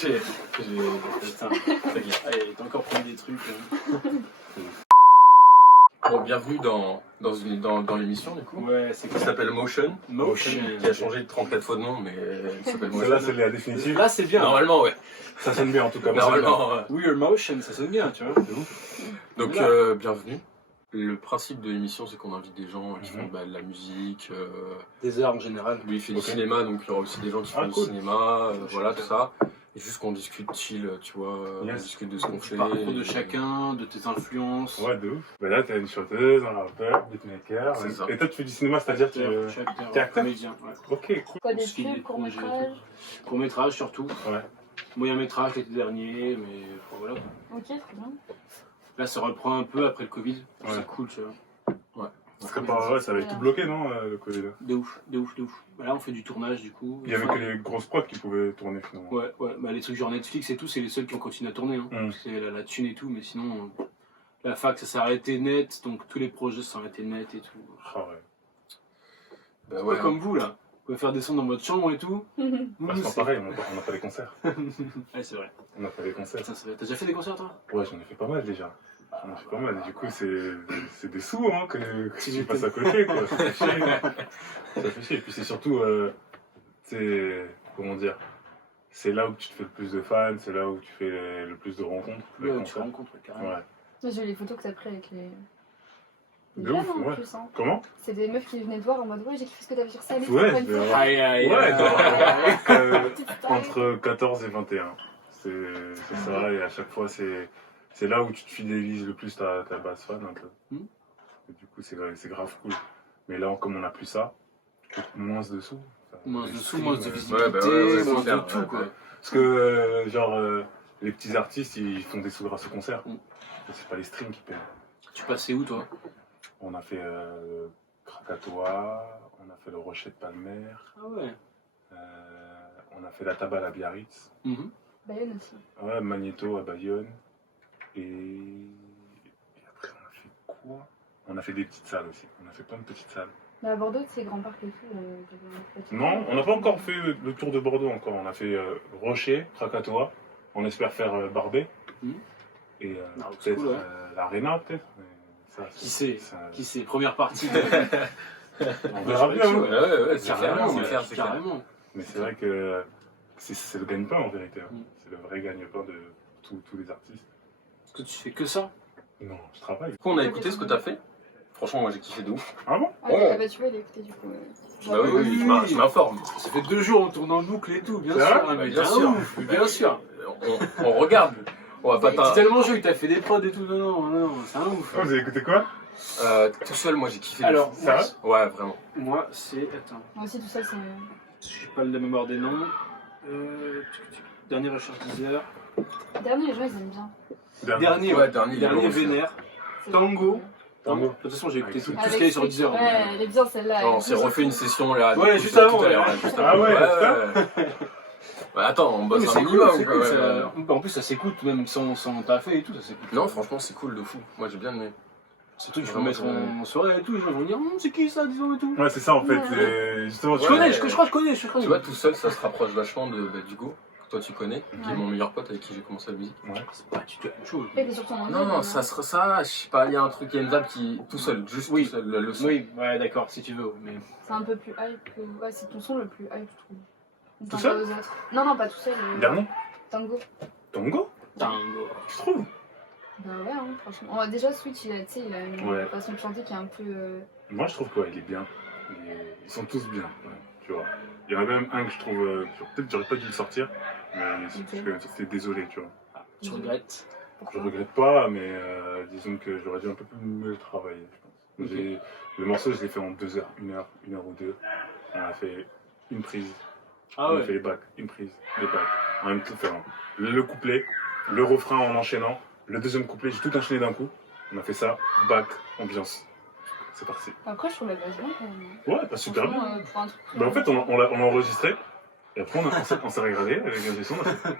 Putain, allez, t'as encore pris des trucs. Bon, bienvenue dans l'émission du coup. Ouais, c'est Ça s'appelle Motion. Motion. Qui a changé 34 fois de nom, mais elle s'appelle Motion. Là, c'est la définitive. Là, c'est bien. Normalement, ouais. Ça sonne bien en tout cas. Normalement, ouais. Weird Motion, ça sonne bien, tu vois. Donc, bienvenue. Le principe de l'émission, c'est qu'on invite des gens qui font de la musique. Des arts en général. Lui, il fait du cinéma, donc il y aura aussi des gens qui font du cinéma, voilà, tout ça. Et juste qu'on discute chill, tu vois, on discute de ce qu'on fait. Du parcours de chacun, de tes influences. Ouais, de ouf. Bah là, t'es une chanteuse, un rappeur, beatmaker. C'est ça. Et toi, tu fais du cinéma, c'est-à-dire que t'es acteur, comédien. Ouais. Ok, cool. Quoi, des Tout ce qui est films, projets, courts-métrages? Court-métrage surtout. Ouais. Moyen-métrage l'été dernier, mais voilà. Ok, très bien. Là, ça reprend un peu après le Covid. Ouais. C'est cool, tu vois. Parce que ça avait tout bloqué, non, le Covid? De ouf. Bah là, on fait du tournage, du coup. Il y avait que les grosses prods qui pouvaient tourner finalement. Ouais. Bah, les trucs genre Netflix et tout, c'est les seuls qui ont continué à tourner. Hein. Parce que c'est la thune et tout, mais sinon, la fac, ça s'est arrêté net, donc tous les projets se sont arrêtés net et tout. Ah ouais. Bah Ouais, comme vous, là. Vous pouvez faire des sons dans votre chambre et tout. Bah, c'est pas pareil, on n'a pas les concerts. Ouais, c'est vrai. On n'a pas les concerts. Putain, c'est vrai. T'as déjà fait des concerts, toi? Ouais, j'en ai fait pas mal déjà. J'en ai fait pas mal. Et du coup, c'est des sous hein, que tu passes à côté, quoi. Ça fait chier. Ça fait chier. Et puis c'est surtout, comment dire, c'est là où tu te fais le plus de fans, c'est là où tu fais le plus de rencontres. Ouais, tu te rencontres, carrément. Ouais. J'ai eu les photos que t'as prises avec les. De Bien, ouf, en ouais. plus, hein. Comment? C'est des meufs qui venaient te voir en mode ouais, j'ai kiffé ce que t'avais sur scène. Ouais, Aïe. entre 14 et 21. C'est ça, et à chaque fois, c'est là où tu te fidélises le plus ta base fan un peu. Et du coup, c'est grave cool. Mais là, comme on n'a plus ça, moins de sous. Moins de sous, streams, moins de visibilité, ouais, moins c'est de clair, tout, quoi. Parce que, les petits artistes, ils font des sous grâce au concert. Et c'est pas les streams qui payent. Tu passais où, toi? On a fait Krakatoa, on a fait le Rocher de Palmer, Ah ouais. on a fait la Tabale à Biarritz, Bayonne aussi. ouais, Magneto à Bayonne, et après on a fait quoi? On a fait des petites salles aussi, on a fait plein de petites salles. Mais à Bordeaux, c'est Grand Parc et tout. Non, on n'a pas encore fait le tour de Bordeaux encore, on a fait Rocher, Krakatoa, on espère faire Barbet, et peut-être cool, ouais. l'Arena peut-être. Ça, Qui sait? Première partie. On verra bien. Ouais, c'est Carrément, clair, c'est clair. carrément. Mais c'est vrai que c'est le gagne-pain en vérité. C'est le vrai gagne-pain de tous les artistes. Est-ce que tu fais que ça? Non, je travaille. Du coup, on a écouté ce que t'as fait. Franchement, moi j'ai kiffé de ouf. Ah bon? Ah bah tu vois, il a écouté du coup. Bah oui, je m'informe. Ça fait 2 jours, on tourne en boucle et tout, bien C'est sûr. vrai Ah, mais Bien t'es un sûr. ouf, bien sûr. On regarde. On va pas C'est tellement joli, il t'a fait des prods et tout. Non, c'est un ouf. Oh, vous avez écouté quoi? Tout seul, moi j'ai kiffé. Alors, Ça va? Ouais, vraiment. moi, c'est. Attends, Moi aussi, tout ça, c'est. je n'ai pas la mémoire des noms. Dernière recherche Deezer. Dernier, les gens, ils aiment bien. Dernier, Ouais, dernier Vénère. C'est Tango. Tango. De toute façon, j'ai écouté tout ce Avec qu'il y a sur Switch. Deezer. Ouais, elle est bien celle-là. On s'est refait une session là. Ouais, du coup, juste tout avant, à l'heure, ouais. là, juste Ah avant. ouais, Ouais, attends, on bosse Mais un c'est cool, minimum. c'est quoi, cool. ouais. En plus, ça s'écoute, même sans taffer et tout, ça s'écoute. Non, franchement, c'est cool de fou. Moi j'ai bien aimé. Surtout que je vais mettre en soirée et tout, les gens vont dire c'est qui ça, disons et tout. Ouais, c'est ça en fait. Ouais. c'est Justement, Je Ouais. connais, je crois que je connais. Tu vois, tout seul, ça se rapproche vachement de Dugo, que toi tu connais, qui est Ouais. mon meilleur pote avec qui j'ai commencé la musique. C'est pas du tout la même chose. Et puis surtout en Non, non, ça serait ça, je sais pas, il y a un truc, il y a une vibe qui. Tout seul, juste Oui. tout seul, le son. Oui, ouais, d'accord, si tu veux, mais. C'est un peu plus hype que. Ouais, c'est ton son le plus hype, je trouve. Tout seul Aux autres. Non, pas tout seul. Dernier? Tango. Tango? Tango. Tu trouves? Bah ouais, hein, franchement. Oh, déjà, Switch, il a une Ouais. façon de chanter qui est un peu. Moi je trouve qu'il est bien. Ils sont tous bien, ouais, tu vois. Il y en a même un que je trouve. Peut-être j'aurais pas dû le sortir, mais je suis quand même sorti désolé, tu vois. Tu regrettes? Je regrette pas, mais disons que j'aurais dû un peu plus mieux le travailler, je pense. Ok. Le morceau, je l'ai fait en 2 heures, 1 heure ou 2. On a fait une prise, Ah on a ouais. fait les bacs, une prise, les bacs. En même temps, enfin, le couplet, le refrain en enchaînant, le deuxième couplet, j'ai tout enchaîné d'un coup. On a fait ça, bac, ambiance. C'est parti. Après, je trouve la base bien quand même. Ouais, pas super bien. Franchement, pour un truc. Bah, en fait, on l'a enregistré, et après, on s'est regardé avec la gestion, on a fait,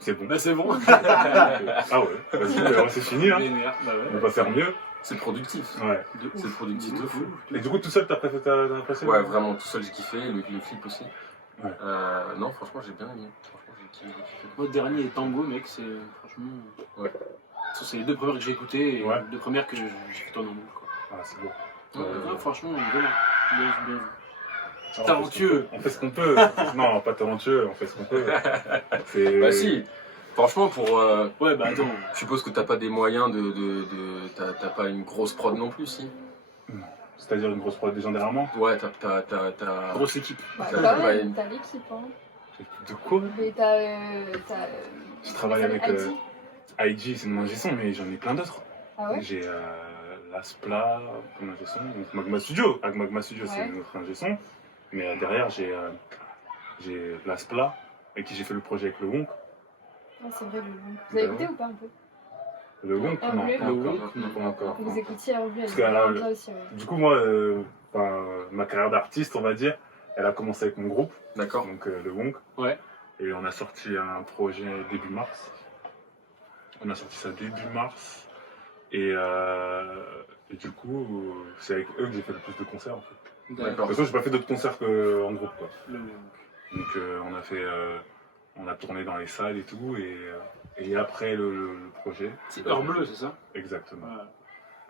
c'est bon. Bah c'est bon. Ah ouais, vas-y, c'est fini, hein. Vénère, bah On ouais. va faire mieux. C'est productif. Ouais. De ouf. C'est productif de fou. Et du coup, tout seul, t'as apprécié? Ouais, vraiment, tout seul j'ai kiffé, le clip aussi. Ouais. Non, franchement, j'ai bien aimé. Franchement, j'ai qui fait le Moi, le dernier est Tango, mec, c'est franchement. Ouais. C'est les deux premières que j'ai écoutées et Ouais. les deux premières que j'ai fait tourner en boucle, quoi. Ah, c'est beau. Ouais, franchement, bien. On Talentueux. On fait ce qu'on peut. Non, pas talentueux, on fait ce qu'on peut. Bah si, franchement pour... Ouais, bah attends. Je suppose que t'as pas des moyens t'as pas une grosse prod non plus, si? C'est-à-dire une grosse prod des gens derrière moi. Ouais, t'as... Grosse équipe. Bah, Ça, quand c'est même, t'as l'équipe, hein. De quoi? Mais t'as. Je travaille avec IG, c'est mon ingé son, mais j'en ai plein d'autres. Ah ouais? J'ai Laspla comme ingé son, donc Magma Studio. Avec Magma Studio, c'est Ouais. notre ingé son. Mais derrière, j'ai Laspla, avec qui j'ai fait le projet avec le Wonk. Ouais, c'est vrai, le Wonk. Vous avez écouté ou pas un peu? Le Wonk, Ah, non, oui. pas Le encore. Wonk, non. Pas encore. Vous écoutiez Hervé, elle Parce que est là, là aussi, ouais. Du coup, moi, ma carrière d'artiste, on va dire, elle a commencé avec mon groupe, D'accord. donc le Wonk. Ouais. Et on a sorti un projet début mars. On a sorti ça début mars. Et du coup, c'est avec eux que j'ai fait le plus de concerts en fait. De toute D'accord. façon, j'ai pas fait d'autres concerts qu'en groupe quoi. Le- Donc on a tourné dans les salles et tout. Et après le projet. C'est Heure Bleue, c'est ça? Exactement. Ouais.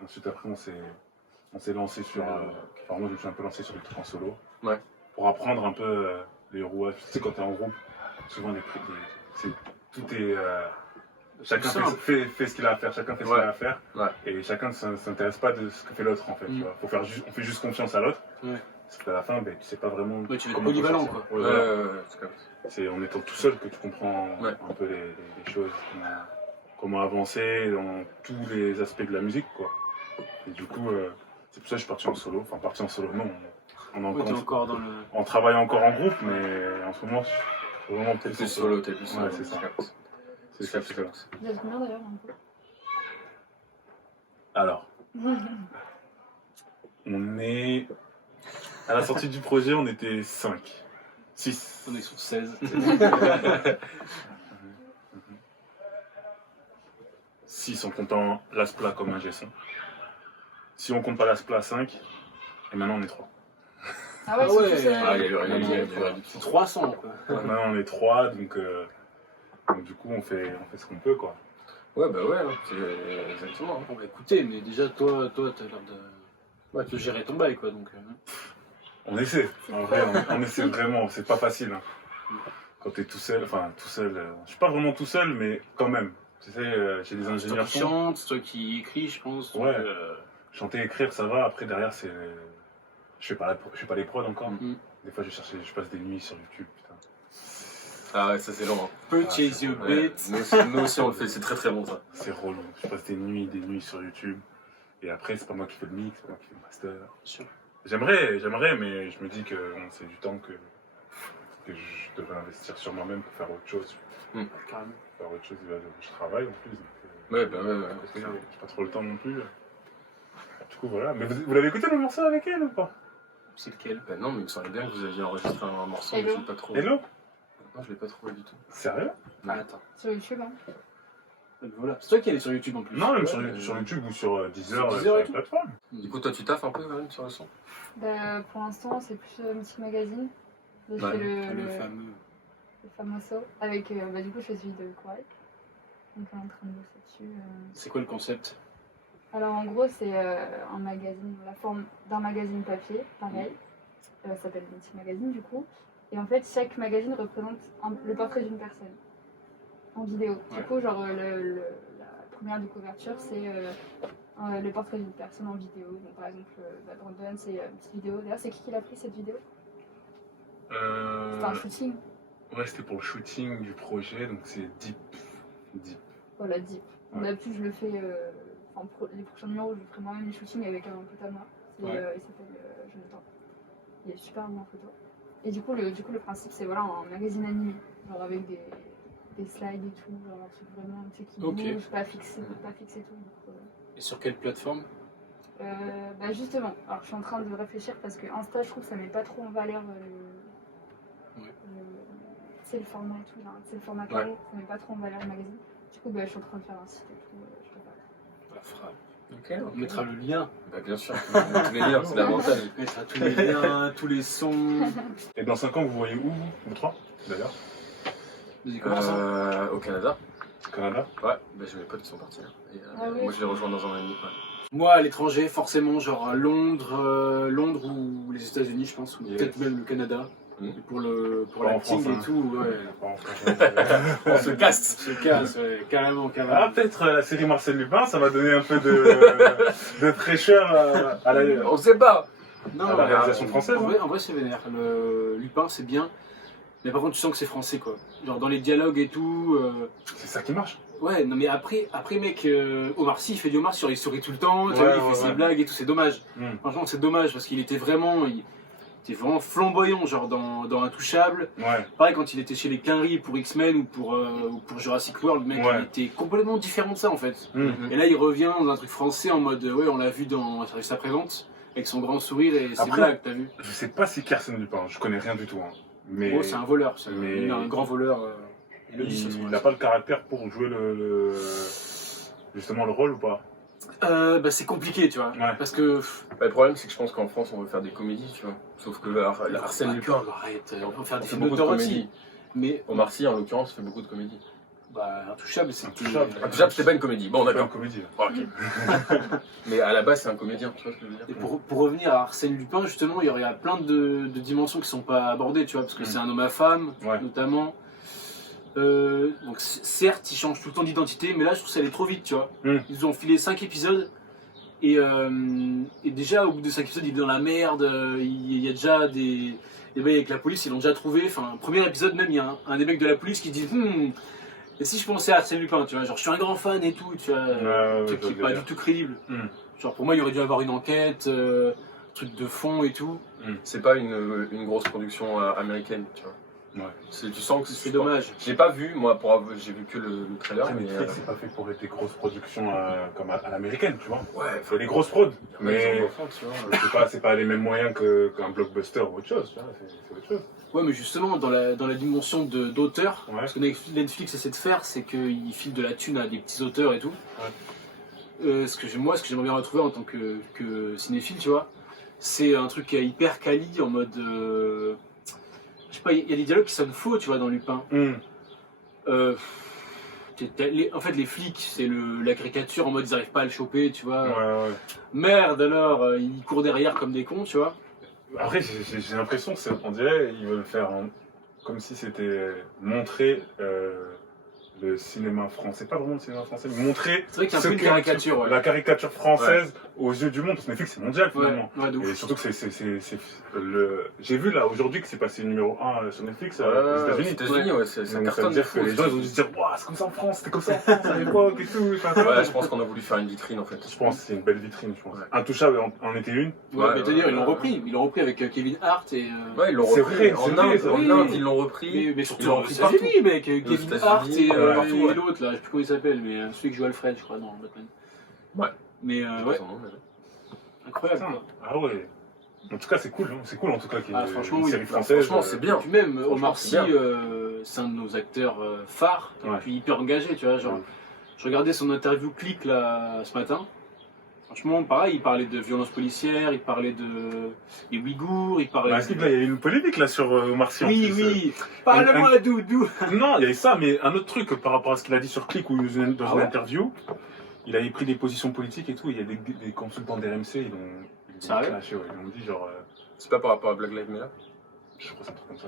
Ensuite, après, on s'est lancé sur. Enfin, moi, je me suis un peu lancé sur le truc en solo. Ouais. Pour apprendre un peu les rouages. Tu sais, quand t'es en groupe, souvent, tout est. Chacun fait ce qu'il a à faire, chacun fait ce qu'il a à faire. Ouais. Et chacun ne s'intéresse pas de ce que fait l'autre, en fait. Tu vois. On fait juste confiance à l'autre. Ouais. Parce qu'à la fin, ben, tu sais pas vraiment. Ouais, tu veux être comment polyvalent, t'en sortir. quoi. Ouais, voilà. c'est comme ça. C'est en étant tout seul que tu comprends Ouais. un peu les choses, comment avancer dans tous les aspects de la musique, quoi. Et du coup, c'est pour ça que je suis parti en solo. Enfin, parti en solo, non. Ouais, t'es encore dans le. On travaille encore en groupe, mais en ce moment, je suis vraiment T'es plus plus solo, t'es plus solo. Ouais, c'est ça. C'est ça. Vous êtes combien d'ailleurs un peu? Alors, on est. À la sortie du projet, on était 5. 6. On est sur 16. 6 en comptant l'Aspla comme un G-son. Si on compte pas l'Aspla, 5. Et maintenant, on est 3. Ah ouais, Ah ouais. c'est Ah, il y a eu Ouais. rien. C'est 300, quoi. Maintenant, on est 3, donc du coup, on fait ce qu'on peut, quoi. Ouais, bah ouais, c'est exactement. On va écouter, mais déjà, toi, t'as l'air de. Ouais, de gérer ton bail, quoi, donc. On essaie. En vrai, on essaie vraiment. C'est pas facile. Hein. Quand t'es tout seul, je suis pas vraiment tout seul, mais quand même. Tu sais, j'ai des C'est toi ingénieurs qui son. chante, c'est toi qui écris, je pense. Ouais. Donc, Chanter, écrire, ça va. Après, derrière, c'est. Je fais pas les prods encore. Mhm. Des fois, je passe des nuits sur YouTube. Putain. Ah ouais, ça c'est long. Hein. Purchase your Ouais. beats. Nous aussi on le fait, c'est très très bon ça. C'est relou. Je passe des nuits sur YouTube. Et après, c'est pas moi qui fais le mix, c'est moi qui fais le master. Sûr. J'aimerais, mais je me dis que bon, c'est du temps que je devrais investir sur moi-même pour faire autre chose. Carrément. Faire autre chose, je travaille en plus. Donc, Ouais, bah ouais. j'ai pas trop le temps non plus. Du coup, voilà. Mais vous l'avez écouté le morceau avec elle ou pas? C'est lequel? Bah non, mais il me semblait bien que vous aviez enregistré un morceau, mais Hello. je l'ai pas trouvé. Hello? Non, je l'ai pas trouvé du tout. Sérieux? Ah, attends. sur YouTube, hein. Voilà. C'est toi qui allais sur YouTube en plus. Non, même Ouais. sur YouTube ou sur Deezer, Sur Deezer sur et la tout. plateforme. Du coup, toi tu taffes un peu quand même sur le son? Bah, pour l'instant, c'est plus Mythic Magazine. Je Ouais, fais Le fameux. le famoso. Avec, bah, du coup, je fais celui de Quark. Donc, on est en train de bosser dessus. C'est quoi le concept? Alors, en gros, c'est un magazine, la forme d'un magazine papier, pareil. Ça s'appelle Mythic Magazine, du coup. Et en fait, chaque magazine représente le portrait d'une personne en vidéo. Ouais. Du coup, genre, la première de couverture, c'est le portrait d'une personne en vidéo. Donc, par exemple, Brandon, c'est une petite vidéo. D'ailleurs, c'est qui l'a pris cette vidéo? C'était un shooting. Ouais, c'était pour le shooting du projet, donc c'est Deep. Voilà, Deep. On a pu, je le fais. Enfin, les prochains numéros, je ferai moi-même les shootings avec un pote à moi. Il s'appelle Jonathan. Il est super bon en photo. Et du coup, le principe, c'est voilà, un magazine animé. Genre avec des slides et tout. Genre un truc vraiment, tu sais, qui Ok. bouge, pas fixé tout. Donc, Et sur quelle plateforme? bah justement, alors je suis en train de réfléchir parce que Insta, je trouve que ça met pas trop en valeur c'est le format et tout, là. C'est le format carré, ça met pas trop en valeur le magazine. Du coup, bah, je suis en train de faire un site et tout, je sais pas. On la fera. Ok. On mettra le lien. Bah bien sûr, tous les liens, c'est l'avantage. On mettra tous les liens, tous les sons. Et dans 5 ans, vous voyez où, vous trois, d'ailleurs? Vas-y, comment ça Au Canada. Canada? Ouais, bah, j'ai mes potes qui sont partis. Hein. Et, oui. Moi, je les rejoins dans un an et demi. Ouais. Moi, à l'étranger, forcément, genre à Londres, Londres ou les États-Unis, je pense, ou peut-être même le Canada. Pour l'acting et tout, ouais. On se casse. On se casse, ouais, carrément. Ah, peut-être la série Arsène Lupin, ça va donner un peu de fraîcheur à la. On sait pas. Non, à la réalisation française. En vrai, c'est vénère. Lupin, c'est bien. Mais par contre, tu sens que c'est français, quoi. Genre dans les dialogues et tout. C'est ça qui marche. Ouais, non, mais après mec, Omar Sy, il fait du Omar Sy, il sourit tout le temps, il fait ses blagues et tout, c'est dommage. Franchement, c'est dommage parce qu'il était vraiment. C'était vraiment flamboyant, genre dans Intouchable. Ouais. Pareil, quand il était chez les Quinry pour X-Men ou pour Jurassic World, le mec, il était complètement différent de ça en fait. Et là, il revient dans un truc français en mode, ouais, on l'a vu dans Service après-vente, avec son grand sourire et ses blagues, t'as vu. Je sais pas si Arsène Lupin, je connais rien du tout. Hein. Mais... Oh, c'est un voleur, mais... il est un grand voleur. Il n'a pas le caractère pour jouer justement le rôle ou pas? Bah, c'est compliqué, tu vois. Ouais. Parce que. Bah, le problème, c'est que je pense qu'en France, on veut faire des comédies, tu vois. Sauf que Arsène Lupin. Arrête, on peut faire des fait films beaucoup de d'auteur comédies. aussi. Mais. Omar Sy, en l'occurrence, fait beaucoup de comédies. Bah, Intouchable, c'était. Intouchable, c'était pas une comédie. Bon, C'est d'accord. une comédie. Oh, ok. Mais à la base, c'est un comédien, tu vois ce que je veux dire. Et pour revenir à Arsène Lupin, justement, il y aurait plein de dimensions qui sont pas abordées, tu vois, parce que c'est un homme à femme, notamment. Donc certes, il change tout le temps d'identité, mais là, je trouve que ça allait trop vite, tu vois. Ils ont filé 5 épisodes, et déjà, au bout de 5 épisodes, il est dans la merde, il y a déjà des bails avec la police, ils l'ont déjà trouvé. Enfin, premier épisode, même, il y a un des mecs de la police qui dit et si je pensais à Arsène Lupin, tu vois, genre je suis un grand fan et tout, tu vois, truc qui est pas du tout crédible. Genre pour moi, il aurait dû avoir une enquête, truc de fond et tout. C'est pas une grosse production américaine, tu vois. Ouais. Tu sens que c'est dommage. J'ai pas vu, moi, j'ai vu que le trailer. Après, mais c'est pas fait pour être des grosses productions comme à l'américaine, tu vois. Ouais, faut des grosses prods. Mais c'est pas les mêmes moyens qu'un blockbuster ou autre chose, tu vois. C'est autre chose. Ouais, mais justement, dans la dimension d'auteur, ce que Netflix essaie de faire, c'est qu'il file de la thune à des petits auteurs et tout. Ce que j'aimerais bien retrouver en tant que cinéphile, tu vois, c'est un truc hyper quali en mode. Je sais pas, il y a des dialogues qui sonnent faux, tu vois, dans Lupin. En fait, les flics, c'est la caricature en mode ils arrivent pas à le choper, tu vois. Merde, alors, ils courent derrière comme des cons, tu vois. Après, j'ai l'impression qu'on dirait ils veulent faire comme si c'était montrer le cinéma français, pas vraiment le cinéma français, mais montrer c'est vrai qu'il y a un peu une caricature, la caricature française aux yeux du monde, parce que Netflix c'est mondial finalement. Et surtout que j'ai vu là aujourd'hui que c'est passé numéro 1 sur Netflix aux États-Unis. Ouais, c'est un carton de fou. Les gens ils vont se dire, waouh, c'est comme ça en France, c'était comme ça en France à l'époque et tout. Ouais, je pense qu'on a voulu faire une vitrine en fait. Je pense que c'est une belle vitrine, je pense. Intouchable en était une. Ouais, mais c'est-à-dire, ils l'ont repris avec Kevin Hart et. Ouais, ils l'ont repris. En Inde, ils l'ont repris. Mais surtout aux États-Unis, mec. Kevin Hart et l'autre là, je sais plus comment il s'appelle, mais celui qui joue Alfred, je crois, dans Batman. Ouais. Mais ouais. Incroyable. Ah ouais. En tout cas, c'est cool. C'est cool en tout cas qu'il y ait une série française. Franchement, c'est bien. Puis même Omar Sy, c'est un de nos acteurs phares, et puis hyper engagé, tu vois. Genre, je regardais son interview Click là ce matin. Franchement, pareil, il parlait de violence policière, il parlait des Ouïghours, il parlait. Là, il y a eu une polémique là sur Omar Sy. Oui. Parle-moi, Doudou. Non, il y avait ça, mais un autre truc par rapport à ce qu'il a dit sur Click ou dans une interview, il avait pris des positions politiques et tout. Il y a des consultants d'RMC, ils ont clashé, ils ont dit genre. C'est pas par rapport à Black Lives Matter? Je crois que c'est un truc comme ça.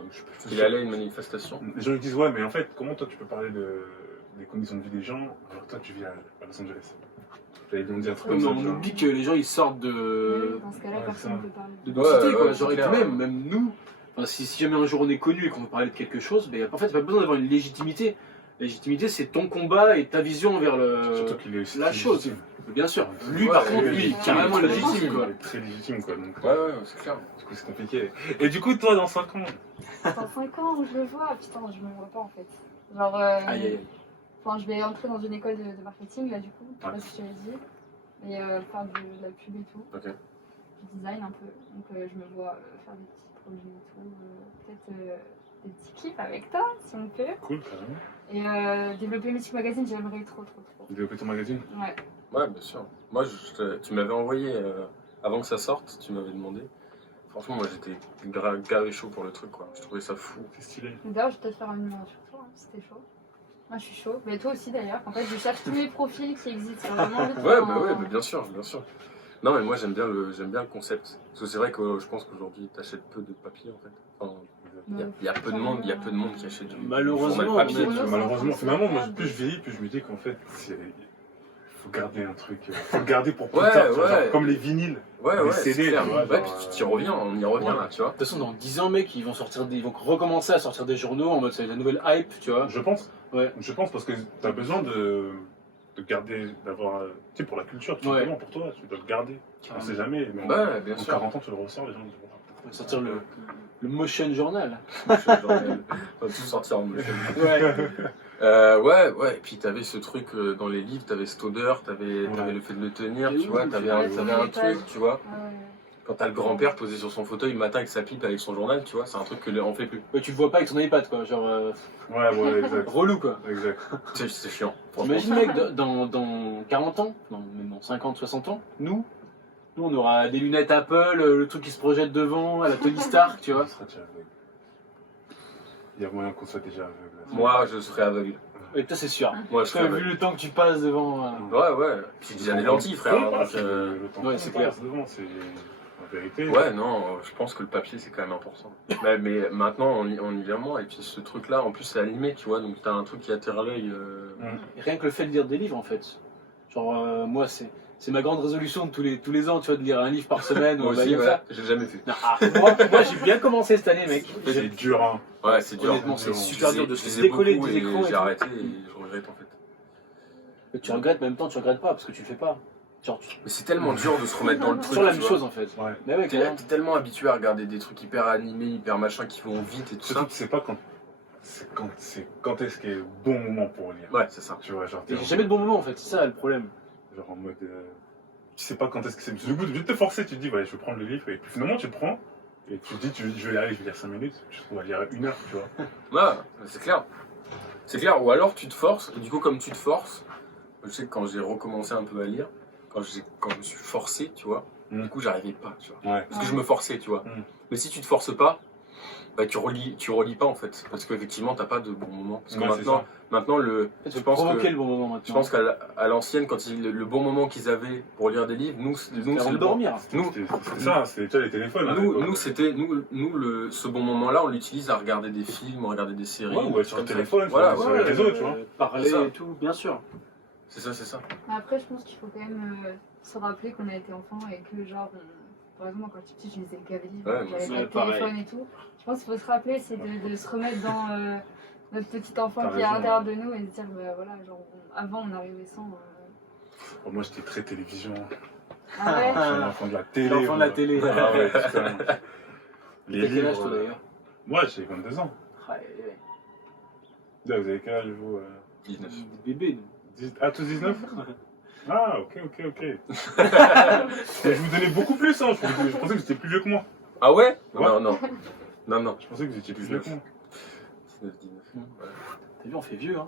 Il allait à une manifestation. Les gens lui disent ouais, mais en fait, comment toi tu peux parler des conditions de vie des gens alors que toi tu vis à Los Angeles? J'avais dit un truc comme ça. On oublie que les gens ils sortent dans ce cas-là, personne ne peut parler. de cité, quoi. Genre, même nous, si jamais un jour on est connu et qu'on veut parler de quelque chose, ben, en fait, il n'y a pas besoin d'avoir une légitimité. La légitimité, c'est ton combat et ta vision envers la chose. Bien sûr. Lui, par contre, lui, carrément légitime, quoi. Il est très légitime, quoi. Donc, ouais, c'est clair. Du coup, c'est compliqué. Et du coup, toi, dans 5 ans Dans 5 ans, où je le vois, putain, je me vois pas en fait. Genre, enfin, je vais entrer dans une école de marketing, là, du coup, je sais pas si je t'avais dit. Et faire de la pub et tout. Okay. Du design un peu. Donc, je me vois faire des petits projets et tout. Peut-être des petits clips avec toi, si on peut. Cool, carrément. Et développer Mythic Magazine, j'aimerais trop. Développer ton magazine? Ouais. Ouais, bien sûr. Moi, tu m'avais envoyé, avant que ça sorte, tu m'avais demandé. Franchement, moi, j'étais gavé chaud pour le truc, quoi. Je trouvais ça fou. C'est stylé. D'ailleurs, je vais peut-être faire un numéro sur toi. Hein. c'était chaud. Moi, je suis chaud. Mais toi aussi, d'ailleurs. En fait, je cherche tous les profils qui existent. Vraiment, ouais, bien sûr. Non, mais moi, j'aime bien le concept. Parce que c'est vrai que je pense qu'aujourd'hui, t'achètes peu de papier, en fait. Enfin, il y a peu de monde qui achète du malheureusement, papier. Malheureusement, finalement, moi, plus je vieillis, plus je me dis qu'en fait, faut garder un truc, faut le garder pour plus tard, genre, comme les vinyles, les CD, puis tu y reviens, on y revient là, tu vois. De toute façon, dans 10 ans, mec, ils vont recommencer à sortir des journaux en mode c'est la nouvelle hype, tu vois. Je pense. Ouais. Je pense parce que t'as besoin de garder, d'avoir, tu sais, pour la culture, tout simplement, pour toi, tu dois le garder. On sait jamais, mais bien en sûr. 40 ans, tu le ressors, les gens disent, On va sortir le motion journal. On va tout sortir en motion. Ouais, et puis t'avais ce truc dans les livres, t'avais cette odeur, t'avais le fait de le tenir, tu vois, t'avais un truc, tu vois. Quand t'as le grand-père posé sur son fauteuil le matin avec sa pipe avec son journal, tu vois, c'est un truc qu'on fait plus. Ouais, tu le vois pas avec ton iPad, quoi, genre. Ouais, exact. Relou, quoi. Exact. C'est chiant. T'imagines, mec, dans 40 ans, non, même dans 50, 60 ans, nous, on aura des lunettes Apple, le truc qui se projette devant, à la Tony Stark, tu vois. On sera déjà aveugle. Il y a moyen qu'on soit déjà aveugle. Moi, je serais aveugle. Et toi, c'est sûr. Moi, je serais Vu le temps que tu passes devant. Ouais. Puis j'ai des lentilles, frère. Le temps ouais, c'est clair. devant, c'est la vérité. Ouais, non, je pense que le papier, c'est quand même important. mais maintenant, on y vient moins. Et puis ce truc-là, en plus, c'est animé, tu vois. Donc t'as un truc qui attire l'œil. Et rien que le fait de lire des livres, en fait. Genre, moi, c'est ma grande résolution de tous les ans, tu vois, de lire un livre par semaine. Moi aussi, ouais, j'ai jamais fait. Non, moi j'ai bien commencé cette année, mec. C'est dur, hein. Ouais, c'est dur. Honnêtement, c'est super dur de Je se lisais décoller beaucoup des écrans. et j'ai arrêté et je regrette, en fait. Mais tu regrettes, mais en même temps, tu regrettes pas parce que tu le fais pas. Genre, Mais c'est tellement dur de se remettre dans le truc. sur la même tu vois. chose, en fait. Ouais. Mais ouais, T'es tellement habitué à regarder des trucs hyper animés, hyper machin qui vont vite et tout Surtout ça. que tu sais pas quand est-ce qu'il est le bon moment pour lire. Ouais, c'est ça. Tu vois, genre. J'ai jamais de bon moment, en fait. C'est ça le problème. Genre en mode. Tu sais pas quand est-ce que c'est. Du coup, tu te forcer, tu te dis, ouais, je vais prendre le livre, et puis finalement, tu le prends, et tu te dis, je vais aller, je vais lire 5 minutes, je trouve, à lire 1 heure, tu vois. Ouais, c'est clair. C'est clair, ou alors tu te forces, et du coup, comme tu te forces, je sais que quand j'ai recommencé un peu à lire, quand je me suis forcé, tu vois, du coup, j'arrivais pas, tu vois. Ouais. Parce que je me forçais, tu vois. Mais si tu te forces pas, bah, tu relis pas en fait, parce qu'effectivement t'as pas de bon moment. Parce que maintenant Tu peux provoquer le bon moment maintenant. Je pense qu'à l'ancienne, quand le bon moment qu'ils avaient pour lire des livres, nous c'est le dormir. C'était ça, c'était déjà les téléphones. Ce bon moment-là, on l'utilise à regarder des films, à regarder des séries. Ouais, sur le téléphone, voilà, sur les réseaux, tu vois. Parler et tout, bien sûr. C'est ça. Après, je pense qu'il faut quand même se rappeler qu'on a été enfant et que genre par exemple, quand j'étais petite, je lisais le Gavé, j'avais pas de téléphone et tout. Je pense qu'il faut se rappeler, c'est de se remettre dans notre petit enfant qui est à l'intérieur de nous et se dire, bah, voilà, genre, avant on arrivait sans. Moi j'étais très télévision. Ah ouais. J'étais l'enfant de la télé. L'enfant de la télé. Ah ouais, putain. Les livres. Quel âge toi d'ailleurs? Moi j'ai 22 ans. Vous avez quel âge vous 19. Bébé. Ah, tous 19? Ah, ok. Je vous donnais beaucoup plus, hein. Je pensais que vous étiez plus vieux que moi. Ah ouais? Ouais. Non. Je pensais que vous étiez plus vieux que moi. 19. Ouais. T'as vu, on fait vieux, hein.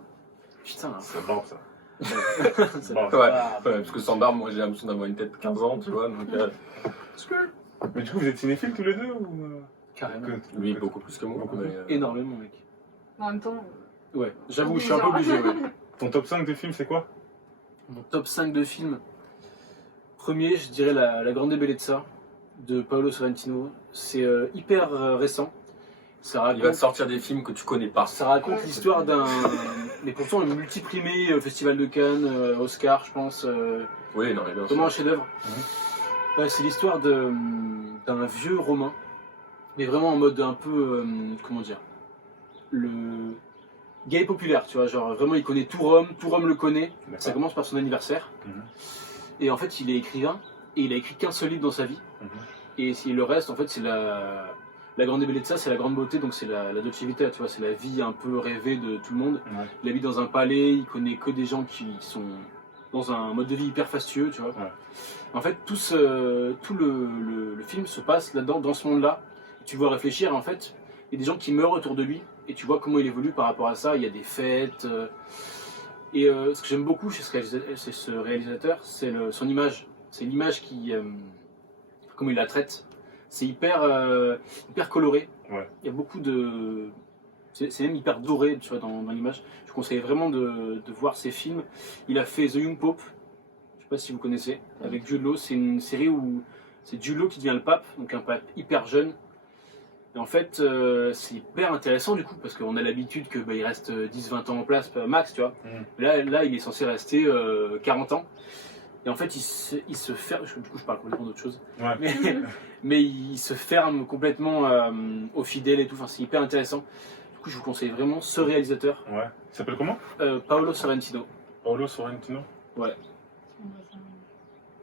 Putain. Ça barbe, ça. Ouais, parce que sans barbe, moi j'ai l'impression d'avoir une tête de 15 ans, tu vois. Donc, Mais du coup, vous êtes cinéphiles tous les deux ou... Carrément. Lui, beaucoup plus que moi. Énormément, mec. En même temps. Ouais, j'avoue, je suis un peu obligé, ouais. Ton top 5 de films, c'est quoi? Mon top 5 de films. Premier, je dirais La Grande Bellezza de Paolo Sorrentino. C'est hyper récent. Il va te sortir des films que tu connais pas. Ça raconte l'histoire d'un. Mais pourtant, le multiprimé au Festival de Cannes, Oscar, je pense. Oui, non, mais bien sûr. Vraiment un chef-d'œuvre. C'est l'histoire d'un vieux Romain, mais vraiment en mode un peu. Comment dire? Le gay populaire, tu vois. Genre vraiment, il connaît tout Rome le connaît. Ça commence par son anniversaire. Et en fait, il est écrivain, et il a écrit qu'un seul livre dans sa vie. Et le reste, en fait, c'est la Grande Bellezza, c'est la grande beauté, donc c'est la Dolce Vita, tu vois, c'est la vie un peu rêvée de tout le monde. Il habite dans un palais, il connaît que des gens qui sont dans un mode de vie hyper fastueux, tu vois. En fait, tout le film se passe là-dedans, dans ce monde-là. Tu vois réfléchir, en fait, il y a des gens qui meurent autour de lui, et tu vois comment il évolue par rapport à ça. Il y a des fêtes. Et ce que j'aime beaucoup chez ce réalisateur, c'est son image. C'est l'image qui, comment il la traite. C'est hyper coloré. Il y a beaucoup de C'est même hyper doré, tu vois, dans l'image. Je conseille vraiment de voir ces films. Il a fait The Young Pope, je sais pas si vous connaissez, avec Jude Law. C'est une série où c'est Jude Law qui devient le pape, donc un pape hyper jeune. Et en fait, c'est hyper intéressant du coup, parce qu'on a l'habitude que il reste 10-20 ans en place, max, tu vois. Là, il est censé rester 40 ans. Et en fait, il se ferme. Du coup, je parle complètement d'autre chose. Ouais. Mais il se ferme complètement aux fidèles et tout. Enfin, c'est hyper intéressant. Du coup, je vous conseille vraiment ce réalisateur. Ouais. Il s'appelle comment? Paolo Sorrentino. Paolo Sorrentino. Ouais.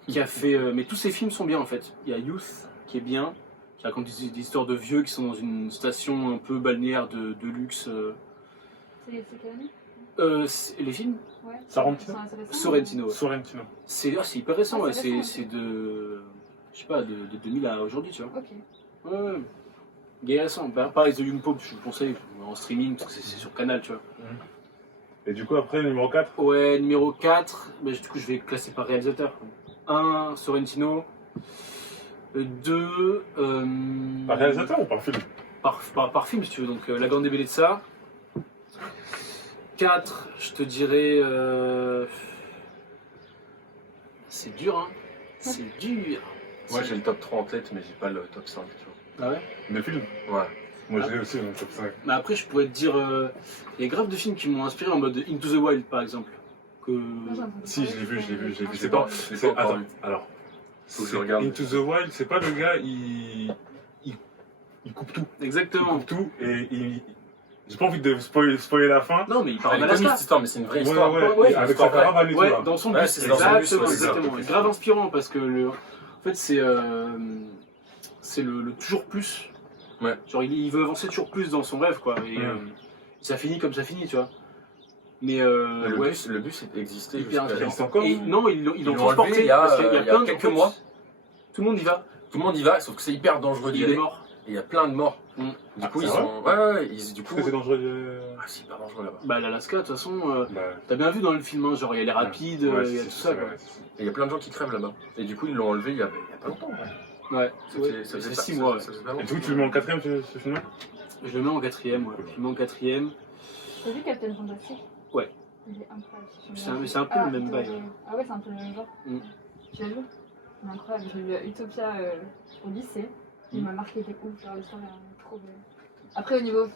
Qui a fait. Mais tous ses films sont bien en fait. Il y a Youth qui est bien. Qui raconte des histoires de vieux qui sont dans une station un peu balnéaire de luxe. C'est quelle année Les films Ouais. Sorrentino. Sorrentino. Ouais. Sorrentino. C'est hyper récent, Ah, ouais. c'est récent, C'est de. Je sais pas, de 2000 à aujourd'hui, tu vois. Ok. Ouais. Gay récent. Pareil, The Young Pope, je vous conseille en streaming parce que c'est sur Canal, tu vois. Et du coup, après, numéro 4? Ouais, numéro 4, du coup, je vais classer par réalisateur. 1, Sorrentino. 2. Par réalisateur ou par film? Par film, si tu veux. Donc, La Grande Bellezza. 4, je te dirais. C'est dur, hein. C'est dur. Moi j'ai le top 3 en tête, mais j'ai pas le top 5, tu vois. Ah ouais? De film? Ouais. Moi, j'ai aussi mon top 5. Mais après, je pourrais te dire. Il y a grave de films qui m'ont inspiré en mode Into the Wild, par exemple. Que... Si, je l'ai vu. Je C'est l'ai pas encore Attends, vu. alors. Faut que je regarde. Into the Wild, c'est pas le gars, il coupe tout. Exactement. Il coupe tout et il. J'ai pas envie de spoiler la fin. Non, mais il part Elle en est comique Alaska. cette histoire, mais c'est une vraie histoire. Ouais, avec sa caravane et tout. Ouais, là. dans son Ouais, bus. c'est dans son bus, Exactement, ouais, c'est ça. exactement. Grave inspirant parce que en fait, c'est le toujours plus. Ouais. Genre, il veut avancer toujours plus dans son rêve, quoi. Et ça finit comme ça finit, tu vois. Mais Le bus existait. hyper Il inspirant. existe encore? Et non, ils l'ont l'ont transporté. enlevé Parce qu'il y a il y a plein de quelques mois. Tout le monde y va. Tout le monde y va, sauf que c'est hyper dangereux d'y Il est aller. mort. Et il y a plein de morts. Du coup, c'est ils vrai sont. Ouais, du coup. Est-ce que c'est dangereux Ah, c'est hyper dangereux là-bas. Bah, l'Alaska, de toute façon, Bah, t'as bien vu dans le film, hein, genre il y a les rapides, ouais, il y a c'est- tout c'est- ça, c'est quoi. vrai. Et il y a plein de gens qui crèvent là-bas. Et du coup, ils l'ont enlevé il y a pas longtemps. Ouais, Ça ça faisait fait pas- 6 mois. Ouais. ça faisait pas Et longtemps. du coup, tu le mets en 4ème ce film? Je le mets en 4ème, ouais. Je le mets en 4ème. T'as vu Captain Fantastic? Ouais. Il est incroyable. C'est un peu le même bail. Ah ouais, c'est un peu le même genre. Tu l'as vu? C'est incroyable. J'ai vu Utopia au lycée. Il m'a marqué, il était ouf. Genre, l'histoire est trop belle. Après, au niveau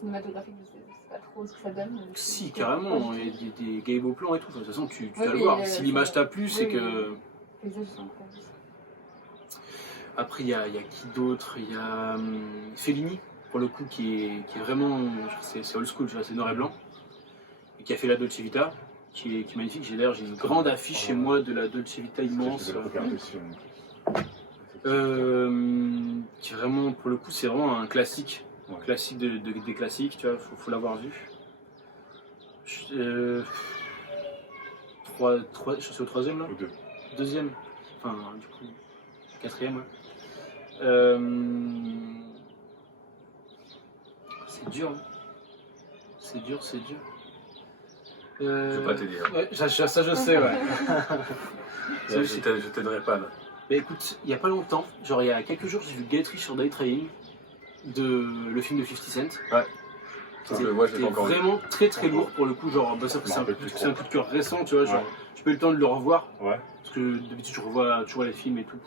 cinématographique, je sais pas trop ce que ça donne. mais Si, c'est- carrément, il y a des gay beaux plans et tout. De toute façon, tu vas Ouais, le voir. mais, Si l'image t'a plu, c'est oui, que. oui. Les paysages sont incroyables. Après, il y a qui d'autre? Il y a Fellini, pour le coup, qui est vraiment. C'est old school, tu vois, c'est noir et blanc. Et qui a fait la Dolce Vita, qui est magnifique. J'ai une grande affiche chez moi de la Dolce Vita immense. Je vais le regarder aussi. Qui vraiment, pour le coup, c'est vraiment un classique. Ouais. Classique des classiques, tu vois, faut l'avoir vu. Je suis au 3ème là? Ou 2. 2ème. Enfin, du coup, 4ème, ouais. C'est dur, hein. C'est dur. Je vais pas t'aider. Hein. Ouais, ça je sais, ouais. Je t'aiderai pas là. Bah écoute, il y a pas longtemps, genre il y a quelques jours, j'ai vu Get Rich or Die Trying, le film de 50 Cent. Ouais. Je le vois, je l'ai C'était pas encore vu. vraiment très lourd pour le coup, genre c'est un coup de cœur récent, tu vois, genre j'ai pas eu le temps de le revoir, Ouais. parce que d'habitude je revois toujours les films et tout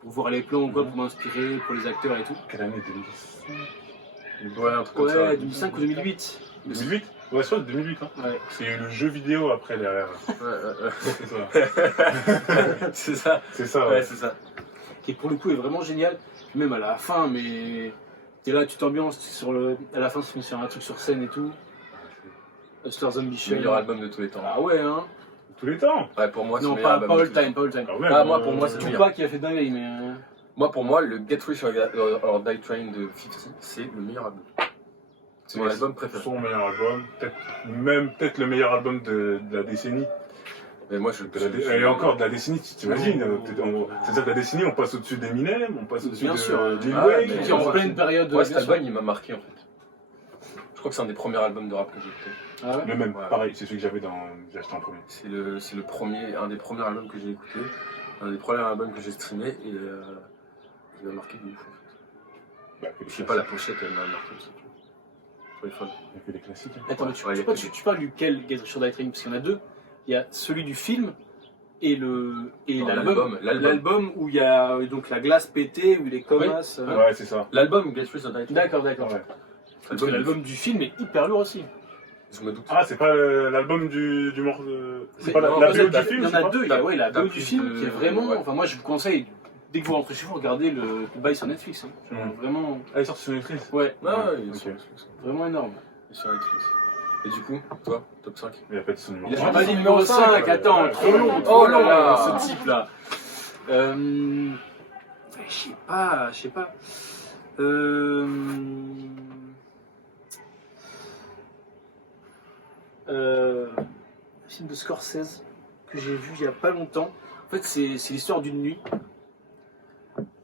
pour voir les plans ou quoi, pour m'inspirer, pour les acteurs et tout. Quelle année? 2005? Ouais, un truc comme ça. Ouais, 2005 ou 2008. 2008? Ouais, soit 2008. Hein. Ouais. C'est le jeu vidéo après derrière. Ouais. C'est ça. C'est ça. C'est ça, Ouais, c'est ça. Qui pour le coup est vraiment génial, même à la fin, mais t'es là, tu t'ambiances, à la fin tu finis sur un truc sur scène et tout. Star Zombie Show. Meilleur album de tous les temps. Ah ouais, hein. Tous les temps. Ouais, pour moi, c'est Non, le meilleur pas album. all time, pas all time. Ah ouais, Ah, moi, pour moi, c'est le meilleur. Tupac qui a fait dingue, mais. Moi, pour moi, le Get Rich or Die Trying de 50, c'est le meilleur album. C'est mon album préféré. Son meilleur album, peut-être le meilleur album de la décennie. Mais moi, Et encore de la décennie, tu t'imagines. C'est-à-dire que la décennie, on passe au-dessus d'Eminem, on passe au-dessus Bien sûr. de Lil Ah, Wayne. mais Qui est en pleine période. Ouais, cet bien sûr. album, il m'a marqué en fait. Je crois que c'est un des premiers albums de rap que j'ai écouté. Ah ouais. Le même, Ouais. pareil, c'est celui que j'ai acheté en premier. C'est le premier, un des premiers albums que j'ai écouté, un des premiers albums que j'ai streamé et il m'a marqué de ouf en fait. Bah, Je sais pas, la pochette elle m'a marqué aussi. Trop folle. Il y a que des classiques. Attends, mais Ouais, tu parles duquel Get Rich or Die Trying? Parce qu'il y en a deux. Il y a celui du film et l'album où il y a donc la glace pétée, où il est comme as. Ouais, c'est ça. L'album Get Rich or Die Trying. D'accord. Ouais. Parce que l'album du film est hyper lourd aussi. Je me doute. Ah, c'est pas l'album du morceau. C'est pas non, la en fait, BO du film? Il y en a deux. Il y a la t'as BO du plus film de- qui est vraiment. ouais. Enfin, moi, je vous conseille, dès que vous rentrez chez vous, regardez le bail sur Netflix. Hein. Mhm. Vraiment. Ah, il est sorti sur Netflix? Ouais, Ouais, il est Ok. sur Netflix. vraiment énorme. Il est sur Netflix. Et du coup, toi, top 5? Il n'y a pas de son numéro. Il a J'ai pas pas dit dit numéro 5, ouais, attends, ouais, trop long, ouais. trop Oh long, là là. ce type là. Je sais pas. Un film de Scorsese que j'ai vu il y a pas longtemps. En fait, c'est l'histoire d'une nuit.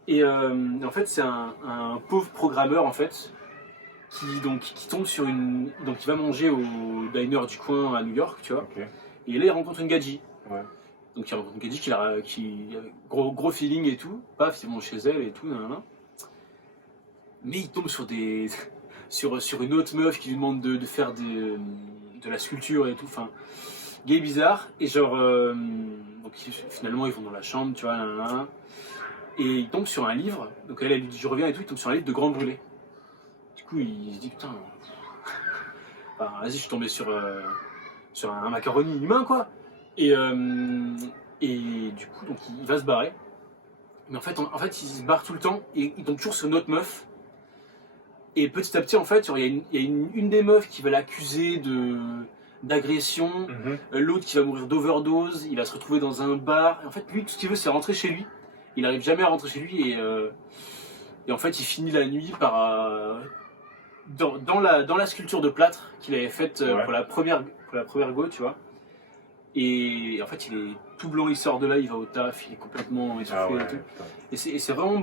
Et en fait, c'est un pauvre programmeur en fait qui tombe sur une. Donc, il va manger au diner du coin à New York, tu vois. Ok. Et là, il rencontre une gadji. Ouais. Donc, il rencontre une gadji qui avait gros feeling et tout. Paf, c'est bon chez elle et tout. Nanana. Mais il tombe sur des. sur une autre meuf qui lui demande de faire de la sculpture et tout. Enfin, gay bizarre. Et genre. Donc, finalement, ils vont dans la chambre, tu vois. Nanana. Et il tombe sur un livre. Donc, elle lui dit je reviens et tout. Il tombe sur un livre de Grand Brûlé. Du coup, il se dit putain. Enfin, vas-y, je suis tombé sur un macaroni humain, quoi. Et du coup, donc, il va se barrer. Mais en fait, il se barre tout le temps et il tombe toujours sur une autre meuf. Et petit à petit, en fait, il y a une des meufs qui va l'accuser d'agression, l'autre qui va mourir d'overdose, il va se retrouver dans un bar. Et en fait, lui, tout ce qu'il veut, c'est rentrer chez lui. Il n'arrive jamais à rentrer chez lui et en fait, il finit la nuit par dans la sculpture de plâtre qu'il avait faite pour la première go, tu vois. Et en fait, il est tout blanc, il sort de là, il va au taf, il est complètement essoufflé Ah ouais, et tout. putain. Et c'est vraiment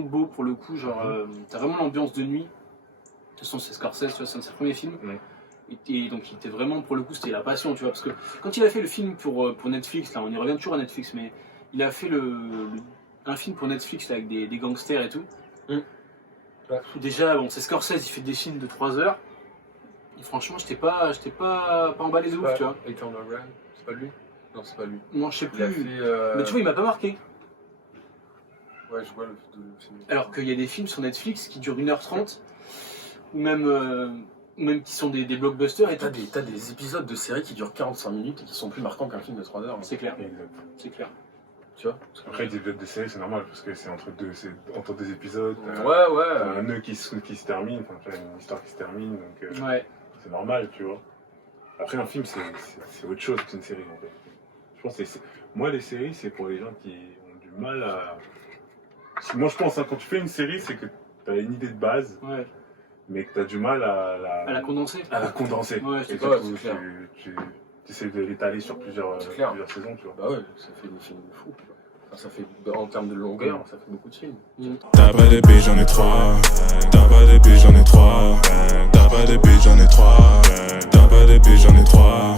beau, pour le coup, genre, t'as vraiment l'ambiance de nuit. De toute façon, c'est Scorsese, tu vois, c'est un de ses premiers films. Et donc, il était vraiment, pour le coup, c'était la passion, tu vois, parce que quand il a fait le film pour Netflix, là, on y revient toujours à Netflix, mais il a fait un film pour Netflix là, avec des gangsters et tout. Ouais. Déjà, bon, c'est Scorsese, il fait des films de 3 heures. Et franchement, j'étais pas emballé de ouf, tu vois. Eternal Rain, c'est pas lui? Non, c'est pas lui. Non, je sais Il a plus. fait. Mais tu vois, il m'a pas marqué. Ouais, je vois le film. Alors qu'il y a des films sur Netflix qui durent 1h30, ou même qui sont des blockbusters. Et T'as des épisodes de séries qui durent 45 minutes et qui sont plus marquants qu'un film de 3 heures. C'est clair, Exact. c'est clair. Tu vois? Après, des épisodes de série, c'est normal parce que c'est entre deux épisodes. Ouais. T'as un nœud qui se termine, enfin, tu vois, une histoire qui se termine, donc Ouais. c'est normal, tu vois. Après, un film, c'est autre chose qu'une série, en fait. Je pense que moi, les séries, c'est pour les gens qui ont du mal à. Moi, je pense, hein, quand tu fais une série, c'est que t'as une idée de base, Ouais. mais que t'as du mal à À la condenser. condenser. Ouais, Et c'est du clair. coup, tu essaies de l'étaler sur plusieurs saisons, tu vois. Bah ouais, ça fait des films de fou. Enfin, ça fait, en termes de longueur, ça fait beaucoup de films. T'as pas de billes, j'en ai 3. T'as pas de billes, j'en ai 3. T'as pas de billes, j'en ai 3. T'as pas de billes, j'en ai 3.